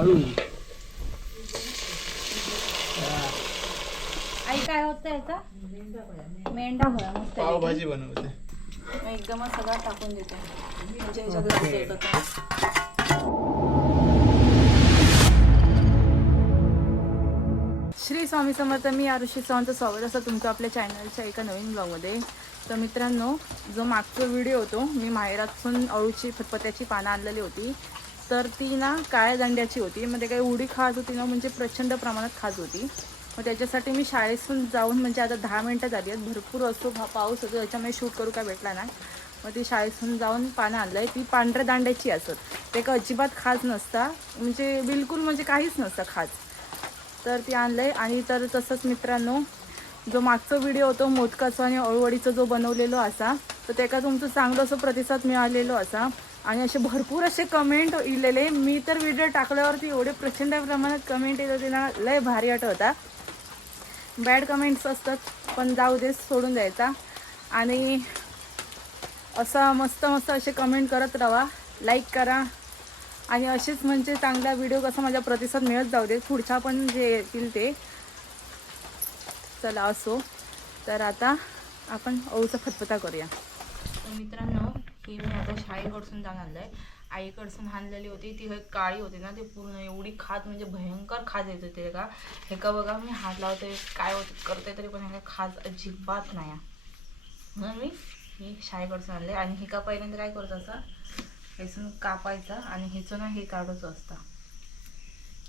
हळू आई काय होतं याचा? मेंढा मस्त. पावभाजी बनवते. एकदमच सगळं टाकून देते. म्हणजे ह्याच्यात श्री स्वामी समर्थ मी आरुषी चव्हाणचं स्वागत असं तुमचं आपल्या चॅनलच्या एका नवीन ब्लॉगमध्ये तर मित्रांनो जो मागचा व्हिडिओ होतो मी माहेरातून अळूची फतपत्याची पानं आणलेली होती. तर ती ना काळ्या दांड्याची होती. मग ते काही उडी खात होती ना म्हणजे प्रचंड प्रमाणात खात होती. मग त्याच्यासाठी मी शाळेतून जाऊन म्हणजे आता दहा मिनटं झाली आहेत. भरपूर असतो भा- पाऊस होतो त्याच्यामुळे शूट करू काय भेटला नाही. मग ती शाळेतून जाऊन पानं आणलं आहे ती पांढऱ्या दांड्याची असत ते का अजिबात खाज नसता. म्हणजे बिलकुल म्हणजे काहीच नसतं खाज तर ती आणलं आहे आणि तर तसंच मित्रांनो जो मागचा व्हिडिओ होतो मोदकाचा आणि अळूवडीचा जो बनवलेलो असा तर त्याका तुमचं चांगलं असं प्रतिसाद मिळालेलो असा. आणि असे भरपूर असे कमेंट इलेले. मी तर व्हिडिओ टाकल्यावरती एवढे प्रचंड प्रमाणात कमेंट येत होते ना लय भारी वाटत होता. बॅड कमेंट्स असतात पण जाऊ दे सोडून द्यायचा. आणि असं मस्त मस्त असे कमेंट करत राहा लाईक करा. आणि असेच म्हणजे चांगला व्हिडिओ कसा माझा प्रतिसाद मिळत जाऊ दे. पुढच्या पण जे येतील ते. चला असो. तर आता आपण औचा फतफता करूया. मित्रांनो ही मी आता शाळेकडसून जाऊन आणलं आहे आईकडसून आणलेली होती ती हे काळी होती ना ती पूर्ण एवढी खात म्हणजे भयंकर खाज येत होते का हे का बघा मी हात लावते काय होत करते तरी पण ह्याला खाज अजिबात नाही. म्हणून मी ही शाळेकडसून आणले. आणि हे का पहिल्यांदा काय करत असा हेसून कापायचं आणि हेचं ना हे काढायचं असतं.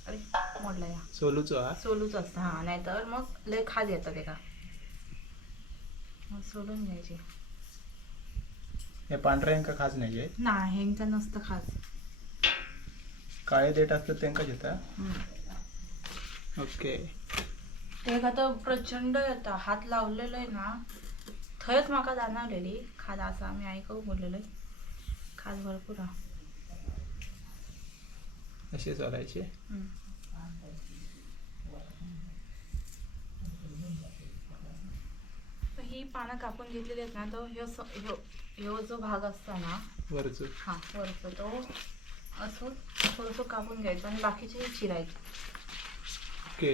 अरे मोडला या. सोलूचो सोलूच असतं हां. नाहीतर मग लय खाज येतं ते का सोडून घ्यायचे. हे पांढऱ्यांका खास नाही आहे नाही ह्यांचं नसतं खाज काळे देठ असतात त्यांका घेता? ओके. ते तर प्रचंड येतं हात लावलेलं आहे ना थंयच माका जाणवलेली. खाज असं आम्ही ऐकू बोललेलं खाज भरपूर हा असे चालायचे. तर ही पानं कापून घेतलेली आहेत ना तो ह्यो ह्यो ह्यो जो भाग असतो ना वरचो. हा वरचं तो असं थोडंसं कापून घ्यायचं आणि बाकीचे चिरायचे. ओके.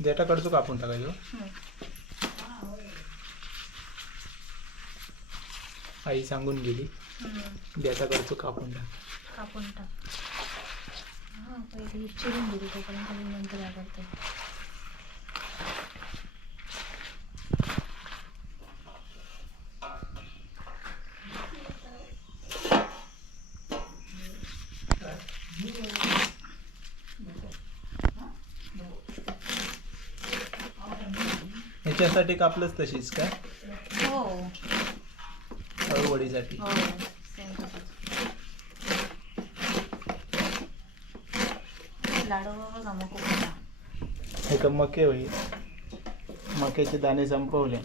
देठाकडचो कापून टाकायचो. आई सांगून गेली. देठाकडचो कापून टाक. कापून टाक. हा पहिले चिरून दिली तोपर्यंत नंतर काय ह्याच्यासाठी कापलंच तशीच काय हो. अळूवडीसाठी हो सेम तसंच लाडू बघा मग खूप मोठा. हे का मके होईल. मक्याचे दाणे संपवले.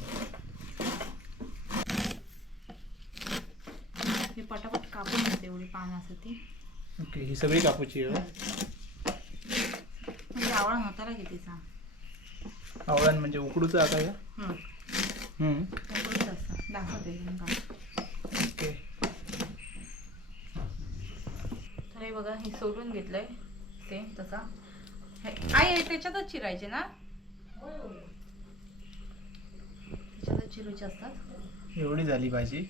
हे पटापट कापून घेते एवढी पानं असं ती. ओके ही सगळी कापूची आहे म्हणजे आवडा नव्हता की तिचा आवळण म्हणजे उकडूचं आता या. हम्म. उकडूच असतं दाखवते ओके. तर हे बघा हे सोडून घेतलंय. सेम तसा. हे- आई हे त्याच्यातच चिरायचे ना? त्याच्यातच चिरूचे असतात. एवढी झाली भाजी.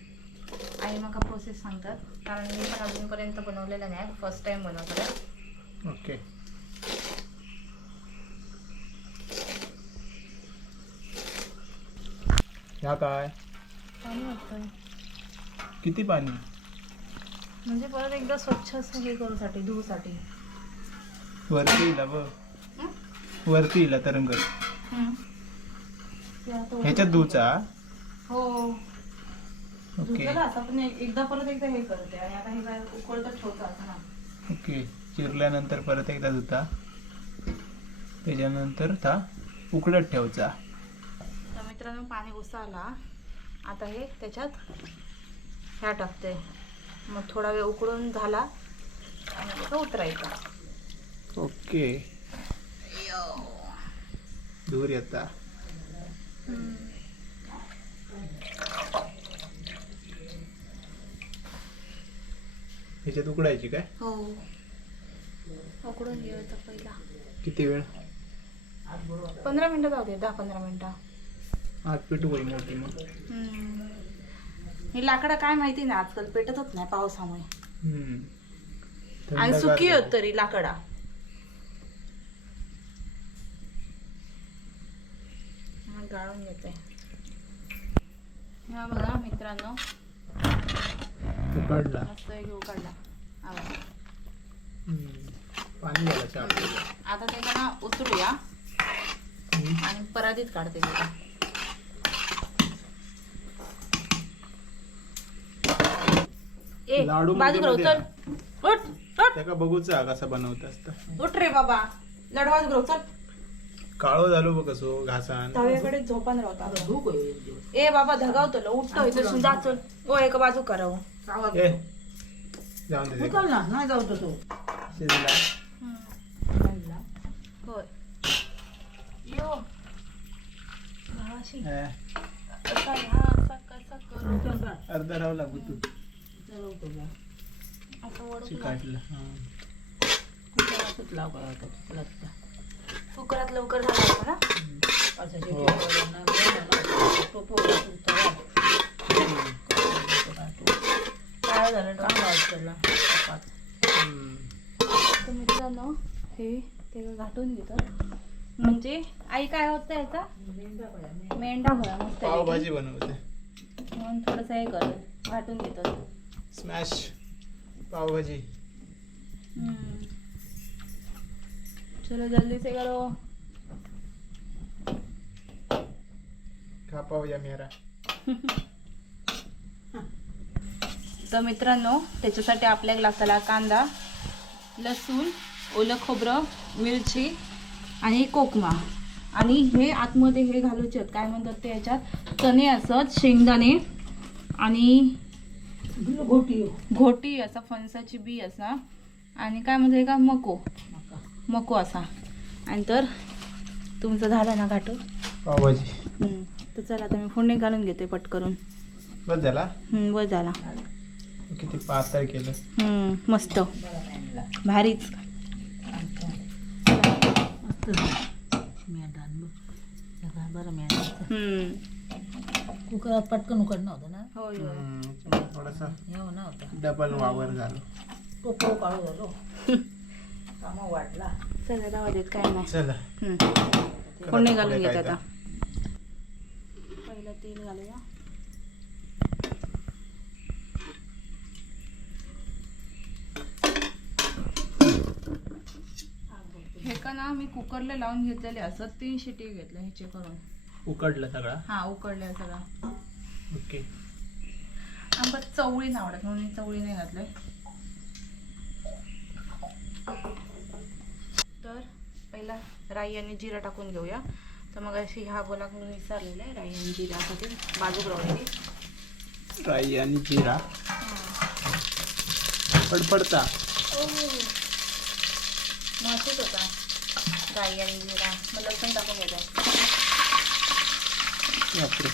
आई मका प्रोसेस सांगतात. कारण मी पण अजूनपर्यंत बनवलेलं नाही. फर्स्ट टाइम बनवतो ओके ह्या काय? पाणी वाटतं किती पाणी? म्हणजे परत एकदा स्वच्छ असं हे करूसाठी धुवसाठी. वरती येईल बघ. वरती येईल तरंग ह्याच्यात धुचा हो. ओके. असं पण एकदा परत एकदा हे करते आणि आता हे काय उकळतं ठेवतं असं ना ओके. चिरल्यानंतर परत एकदा धुता. त्याच्यानंतर था उकडत ठेवचा. तर मित्रांनो पाणी उसाला आता हे त्याच्यात ह्या टाकते. मग थोडा वेळ उकडून झाला आणि तो उतरायचा. ओके. दूर येता ह्याच्यात उकडायची काय? हो. उकडून घ्यायचा पहिला. किती वेळ? पंधरा मिनिटं जाऊ दे दहा पंधरा मिनिटं. आठ पीठ होईल मोठी मग. हम्म. ही लाकडं काय माहिती नाही आजकाल पेटतच नाही पावसामुळे. हम्म. आणि थंडगार सुकी. होत तरी लाकडा. हा, गाळून घेते. हा बघा मित्रांनो. घेऊ काढला. हा. पाणी आपल्याला. आता ते ना उचलूया हम्म. आणि परातीत काढते त्याला ए लाडू बाजू मध्ये चल. मध्ये उठ. उठ त्याका बघूचा कसा बनवत असतं. उठ रे बाबा. लढवाच चल. काळो झालो बघ कसो घासान. तव्याकडे झोपान राहता. ए बाबा धगावतो उठतो इथं जा चल. ओ एका बाजू करावं. ए जाऊन दे ते. नाही जाऊ तो शिजला होय यो भावाशी असा ह्या असा कसा करू अर्धा रावला तू असं वडू चिकाटलं हा. कुकरात लवकर झालं असतं ना हो. काय झालं? हम्म. तर मित्रांनो हे ते घाटून घेतात म्हणजे आई काय होतं याचा? मेंढा होया मस्त पावभाजी बनवते. म्हणून थोडस हे कर घाटून घेतात स्मॅश पावभाजी. हम्म. चलो जल्दी से करो. खा पावजा मेरा. तर मित्रांनो त्याच्यासाठी आपल्याला लागताला कांदा लसूण ओलं खोबरं मिरची आणि कोकमा. आणि हे आतमध्ये हे घालूचे आहेत काय म्हणतात ते याच्यात? चणे असत शेंगदाणे आणि घोटी. असा फणसाची बी असा. आणि काय म्हणते का? मको. मको. असा. आणि तर तुमचं झालं ना घाटू. तर चला आता मी फोडणी घालून घेते पट करून बस झाला? बस झाला. किती पातळ केलं. हम्म, मस्त. भारीच. हम्म. कुकरात पटकन उकडणं होतं ना? होय होय. हम्म, थोडासा ना होता. डबल वावर झालो. टोपो काढू झालो. कामा वाटला. चला राहू देत काय नाही. चला. हम्म. फोडणी पुढे घालून घेत काय आता. पहिलं तेल घालूया. हे का ना मी कुकरला लावून घेतलेले असं तीन शिटी घेतल्या ह्याचे करून. उकडलं सगळा? हा उकडले सगळा. ओके. आंबा चवळी नाही आवडत म्हणून मी चवळी नाही घातलंय. तर पहिला राई आणि जिरा टाकून घेऊया. तर मग अशी ह्या बोला म्हणून विसरलेलं आहे राई आणि जिऱ्यासाठी बाजूक राहिली राई आणि जिरा. पडपडता महसूस होता. राई आणि जिरा मग लसूण टाकून बापरे.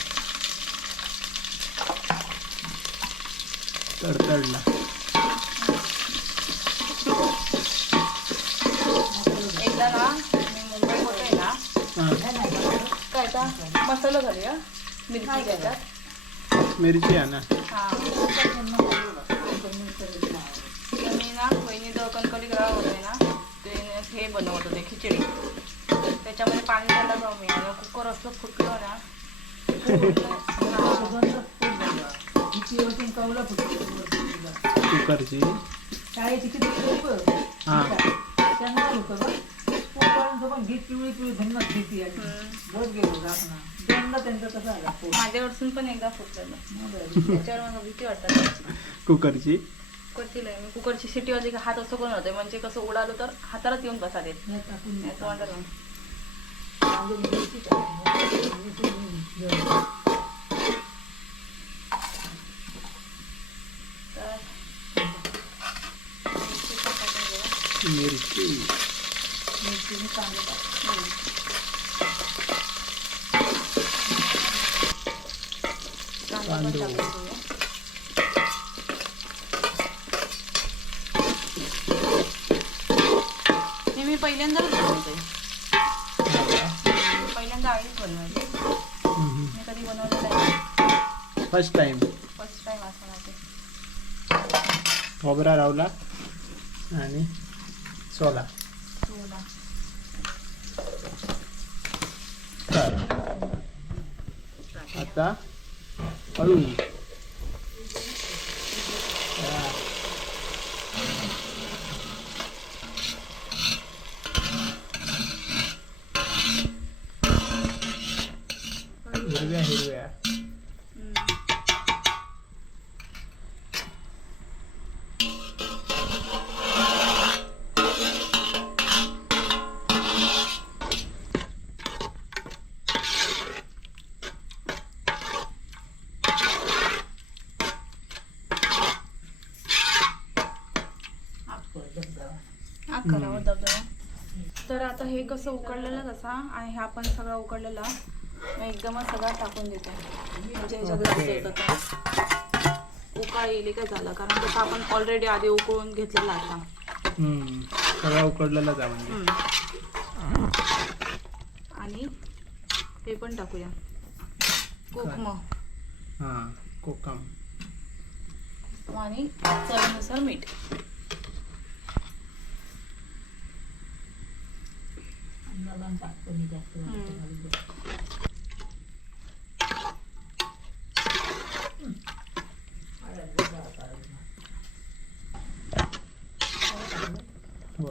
तडतडला. एकदा ना मी मुंबई होते ना हा. काय आता मसाला घालूया मिरची घ्यायच्यात मिरची आहे ना हा तर मी ना वहिनी जवळ कणकवली गाव होते ना ते हे बनवत होते खिचडी. त्याच्यामध्ये पाणी घालला जाऊ मी. कुकर असं फुटलं ना. हा. कुकरची. शाळेची किती लोक हा. त्यांना लोक पण एकदा त्याच्यावर मला भीती कुकरची. कुकरची लय मी. कुकरची शिटी वाजली की हात असं कोण होते म्हणजे कसं उडालो तर हातालाच येऊन बसा देत हे टाकून नाही तर वाटत नाही. अजून मिरची टाकून. तर मिरची पण टाकून घेऊया. मिरची मिरची कांदे टाक. हम्म. कांदा पण तांदूळ. टाकून घेऊया. पहिल्यांदाच बनवते पहिल्यांदा आईच बनवायची. मी कधी बनवलेलं आहे फर्स्ट टाइम फर्स्ट टाइम असं माझे खोबरा रावला आणि सोला. सोला. आता अळू हिरव्या हिरव्या करावं दबदबा हो, तर आता हे कसं उकडलेलं कसा आणि हा पण सगळा उकडलेला. मग एकदमच सगळा टाकून देतो. म्हणजे ह्याच्यात जास्त उकाळ येईल काय झालं? कारण कसं आपण ऑलरेडी आधी उकळून घेतलेला आता. हम्म. सगळा उकडलेला जा म्हणजे. आणि हे पण टाकूया. कोकम. हा कोकम. आणि चवीनुसार मीठ. अंदाजान टाकतो मी जास्त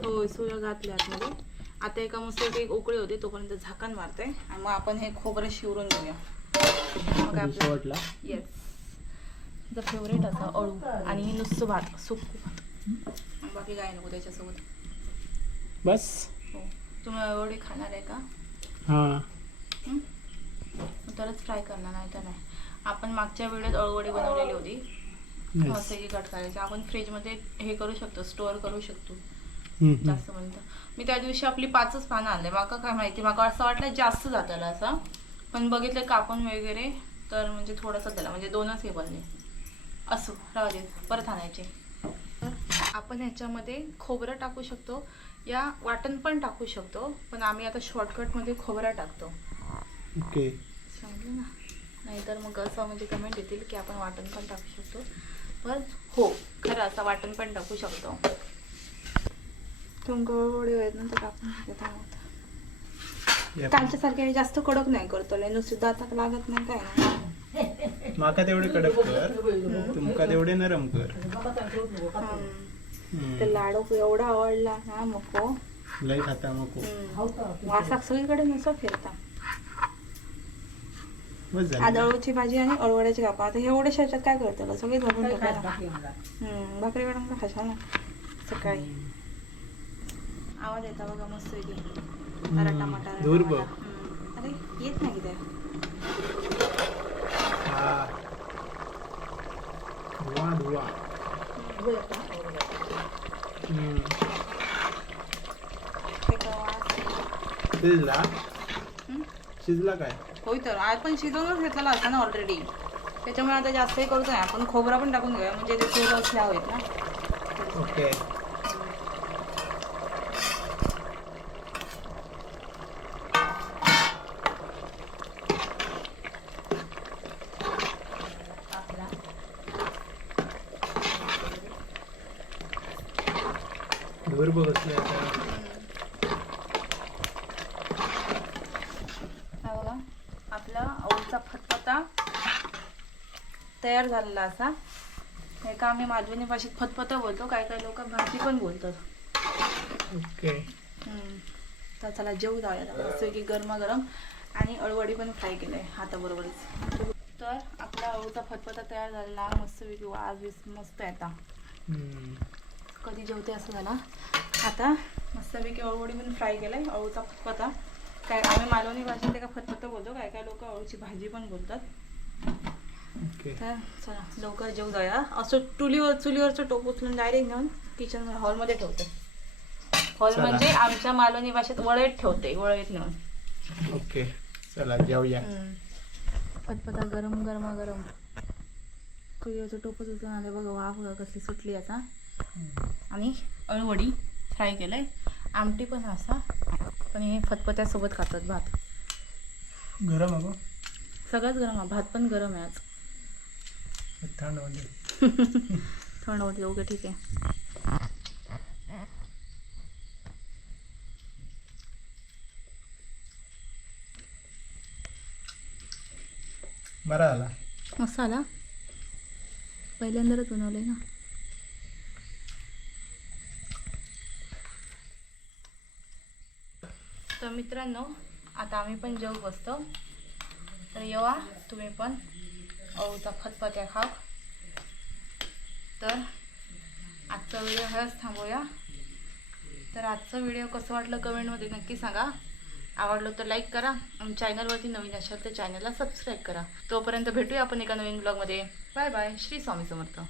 हो सोया घातल्या आतमध्ये. आता एका मस्त एक उकळी होते तोपर्यंत झाकण मारते. आणि मग आपण हे खोबरं शिवरून घेऊया. मग आपलं. येस द फेवरेट असा अळू आणि नुसतं भात सुक भात. बाकी काय नको त्याच्यासोबत. बस. हो. तुम्ही एवढे खाणार आहे का? हा. तरच फ्राय करणार नाही तर नाही. आपण मागच्या वेळेत अळवडी बनवलेली होती. असं की कट करायचे. आपण फ्रीजमध्ये हे करू शकतो स्टोअर करू शकतो. जास्त मी त्या दिवशी आपली पाचच पानं आणले. माका काय माहिती माका असं वाटलं जास्त जाताला असं. पण बघितलं कापून वगैरे तर म्हणजे थोडंसं त्याला म्हणजे दोनच हे बनले. असो राहू दे. परत आणायचे. आपण ह्याच्यामध्ये खोबरं टाकू शकतो. या वाटण पण टाकू शकतो. पण आम्ही आता शॉर्टकटमध्ये खोबरं टाकतो. ओके. समजलं ना? नाहीतर मग असं म्हणजे कमेंट येतील की आपण वाटण पण टाकू शकतो. पण हो खरं असं वाटण पण टाकू शकतो. तुमकडे आहेत ना तर टाकून घेता या. कालच्या सारखे जास्त कडक नाही करतो लय नुसती दाताक लागत नाही काय नाही. माका तेवढे कडक कर तुमका तेवढे नरम कर. ते लाडू एवढा आवडला ना मको. लय खाता मको. वासाक सगळीकडे नुसतं फिरता. आदळूची भाजी आणि अळवड्याची कापा आता हे एवढ्या ह्याच्यात काय करतो सगळे टाकायला हम्म, भाकरी खाशाल ना? सकाळी. आवाज येता बघा मस्त येते धूर बघ. अरे येत नाही किती हा. धुवा धुवा. शिजला? शिजला काय? होय तर आज पण शिजवूनच घेतलेला असता ना ऑलरेडी त्याच्यामुळे आता जास्तही करूच नाही. आपण खोबरा पण टाकून घेऊया म्हणजे ते थोडं ह्या होईल ना. ओके धूर बघ कसली आता. हा बघा आपला आवडीचा फतफता तयार झालेला असा. हे का आम्ही मालवणी भाषेत फतफता बोलतो काही काही लोक भाजी पण बोलतात. ओके. हम्म. तर चला जेवू जाऊया मस्त की गरमागरम आणि अळवडी पण फ्राय केलंय हाताबरोबरच. तर आपला अळूचा फतफता तयार झालेला मस्तपैकी वाज बीस मस्त आहे आता. कधी जेवते असं झाला. आता मस्तपैकी अळवडी पण फ्राय केलाय अळूचा फतफता. काय आम्ही मालवणी भाषेत एका अळूची भाजी पण बोलतात. तर चला लवकर जेवू जाऊया. असं चुलीवर चुलीवरचं टोप उचलून डायरेक्ट नेऊन किचन हॉलमध्ये ठेवते. हॉल. म्हणजे आमच्या मालवणी भाषेत वळेत ठेवते वळेत नेऊन. ओके चला जेवूया. पटपटा गरम गरमा गरम. चुलीवरचं टोपच उचलून आलं बघा वाफ बघा कसली सुटली आता. आणि अळवडी फ्राय केलंय. आमटी पण असा पण हे फतफत्यासोबत खातात भात. गरम अगो सगळंच गरम आहे. भात पण गरम आहे आज. थंड थंड होते ओके ठीक आहे. बरा आला मसाला पहिल्यांदाच बनवले ना. तर मित्रांनो आता आम्ही पण जेव बसतो. तर येवा तुम्ही पण. अळूचा फतफत्या खाव तर आजचा व्हिडिओ हळच थांबूया तर आजचा व्हिडिओ कसं वाटलं कमेंटमध्ये नक्की सांगा. आवडलं तर लाईक करा आणि चॅनलवरती नवीन असाल तर चॅनलला सबस्क्राईब करा. तोपर्यंत भेटूया आपण एका नवीन ब्लॉगमध्ये. Bye bye. श्री स्वामी समर्थ.